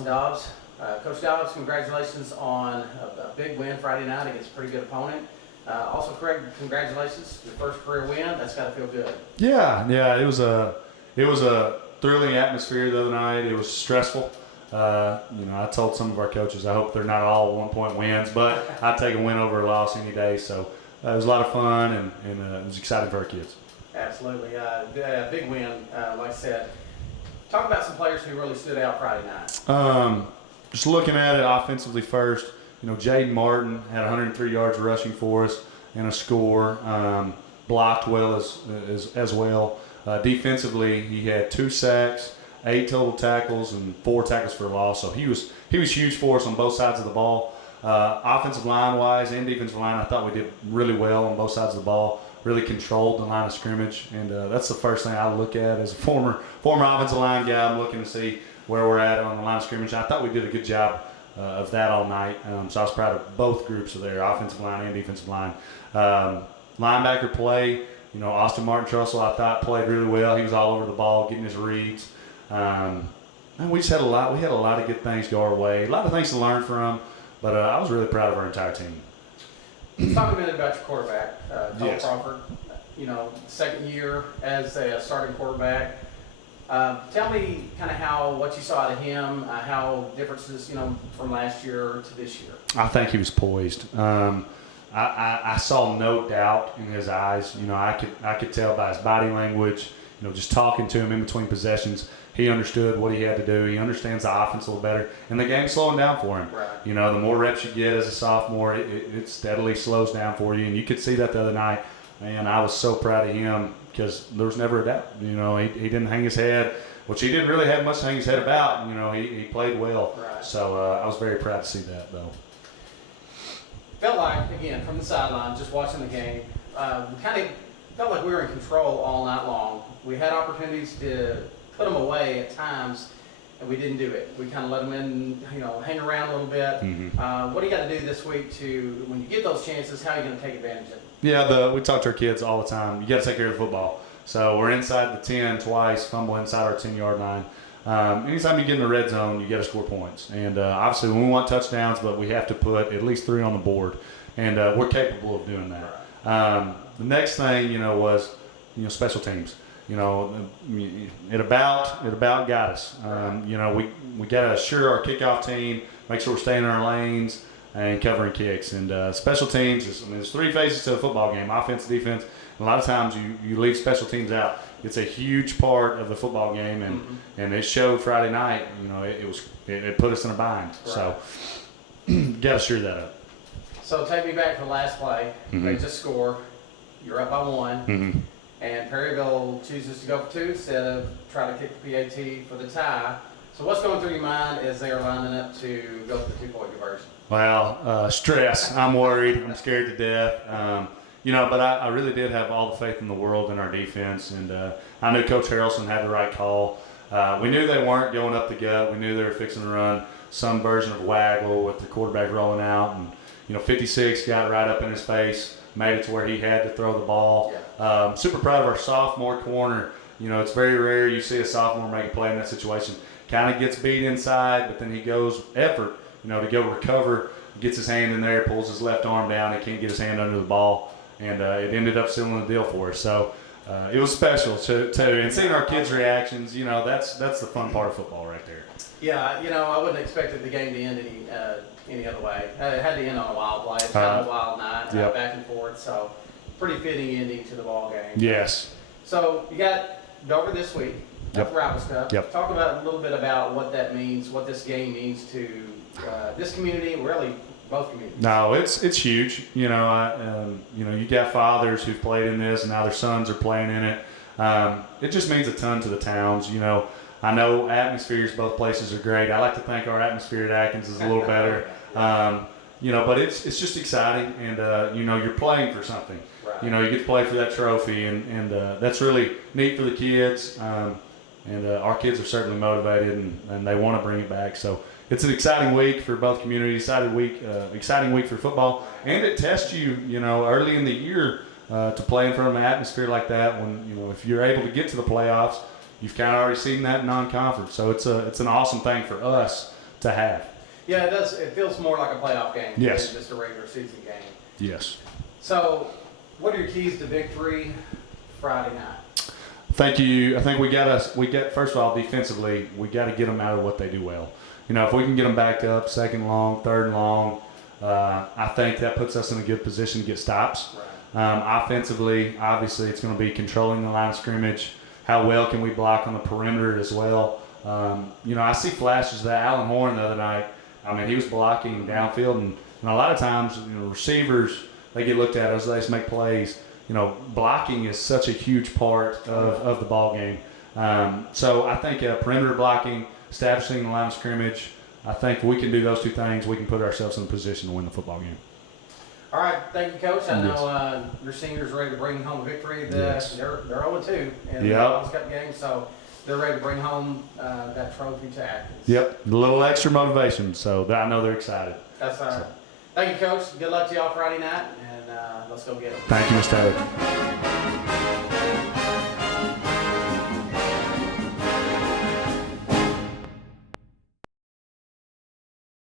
and Dobbs. Coach Dobbs, congratulations on a big win Friday night against a pretty good opponent. Also, Craig, congratulations, your first career win. That's got to feel good. Yeah, it was a thrilling atmosphere the other night. It was stressful. I told some of our coaches I hope they're not all 1-point wins, but I'd take a win over a loss any day. So it was a lot of fun, and it was exciting for our kids. Absolutely. Big win, like I said. Talk about some players who really stood out Friday night. Just looking at it offensively first, Jaden Martin had 103 yards rushing for us and a score. Blocked well as well. Defensively, he had 2 sacks, 8 total tackles, and 4 tackles for a loss. So he was huge for us on both sides of the ball. Offensive line wise and defensive line, I thought we did really well on both sides of the ball. Really controlled the line of scrimmage, and that's the first thing I look at as a former offensive line guy. I'm looking to see where we're at on the line of scrimmage. I thought we did a good job of that all night, so I was proud of both groups of there, offensive line and defensive line. Linebacker play, Austin Martin-Trussell I thought played really well. He was all over the ball, getting his reads. And we just had a lot of good things go our way, a lot of things to learn from, but I was really proud of our entire team. Let's talk a minute about your quarterback, Cole Yes. Crawford. Second year as a starting quarterback. Tell me kind of what you saw out of him, how differences, from last year to this year. I think he was poised. I saw no doubt in his eyes. I could tell by his body language. Just talking to him in between possessions, he understood what he had to do. He understands the offense a little better, and the game's slowing down for him. Right. The more reps you get as a sophomore, it steadily slows down for you, and you could see that the other night. And I was so proud of him because there was never a doubt. He didn't hang his head, which he didn't really have much to hang his head about. He played well. Right. So I was very proud to see that, though. Felt like, again, from the sideline, just watching the game, we kind of felt like we were in control all night long. We had opportunities to put them away at times, and we didn't do it. We kind of let them in, hang around a little bit. Mm-hmm. What do you got to do this week when you get those chances, how are you going to take advantage of them? Yeah, we talk to our kids all the time. You got to take care of the football. So we're inside the 10 twice, fumble inside our 10-yard line. Anytime you get in the red zone, you got to score points. And obviously we want touchdowns, but we have to put at least 3 on the board. And we're capable of doing that. The next thing, was, special teams. It about got us. We got to assure our kickoff team, make sure we're staying in our lanes and covering kicks. And special teams, there's 3 phases to a football game: offense, defense. And a lot of times you leave special teams out. It's a huge part of the football game, and it showed Friday night. It put us in a bind. Right. So got to sure that up. So take me back to the last play. Mm-hmm. They just score. You're up by 1. Mm-hmm. And Perryville chooses to go for 2 instead of try to kick the PAT for the tie. So what's going through your mind as they are lining up to go for the 2-point conversion? Well, stress. I'm worried. I'm scared to death. But I really did have all the faith in the world in our defense, and I knew Coach Harrelson had the right call. We knew they weren't going up the gut. We knew they were fixing to run some version of waggle with the quarterback rolling out, and 56 got right up in his face, made it to where he had to throw the ball. Yeah. Super proud of our sophomore corner. It's very rare you see a sophomore make a play in that situation. Kind of gets beat inside, but then he goes effort, to go recover, gets his hand in there, pulls his left arm down, and can't get his hand under the ball. And it ended up sealing the deal for us. So it was special too. And seeing our kids' reactions, that's the fun part of football right there. Yeah, I wouldn't have expected the game to end any other way. It had to end on a wild play. It's kind of a wild night, Yep. back and forth. So pretty fitting ending to the ball game. Yes. So you got Dover this week. Yep. The Rivals Cup. Yep. Talk about a little bit about what that means, what this game means to this community, really both communities. No, it's huge. You got fathers who've played in this, and now their sons are playing in it. It just means a ton to the towns. I know atmospheres both places are great. I like to think our atmosphere at Atkins is a little better. But it's just exciting, and you're playing for something. Right. You get to play for that trophy, and that's really neat for the kids. And our kids are certainly motivated, and they want to bring it back. So it's an exciting week for both communities. Exciting week for football, and it tests you, early in the year to play in front of an atmosphere like that. When if you're able to get to the playoffs, you've kind of already seen that in non-conference. So it's an awesome thing for us to have. Yeah, it does. It feels more like a playoff game Yes. than just a regular season game. Yes. So, what are your keys to victory Friday night? Thank you. I think we got first of all, defensively, we got to get them out of what they do well. You know, if we can get them back up, second long, third long, I think that puts us in a good position to get stops. Right. Offensively, obviously, it's going to be controlling the line of scrimmage. How well can we block on the perimeter as well? You know, I see flashes of that. Alan Horn the other night, I mean, he was blocking downfield, and a lot of times, you know, receivers, they get looked at as they just make plays. You know, blocking is such a huge part of the ball game. So I think perimeter blocking, establishing the line of scrimmage, I think if we can do those two things, we can put ourselves in a position to win the football game. All right, thank you, Coach. I Yes. know your seniors are ready to bring home a victory. Yes. They're 0-2 in the Yep. Dobbs Cup game, so they're ready to bring home that trophy to Athens. Yep, a little extra motivation, so I know they're excited. That's all right. Thank you, Coach. Good luck to y'all Friday night, and let's go get them. Thank you, Mr. Taylor.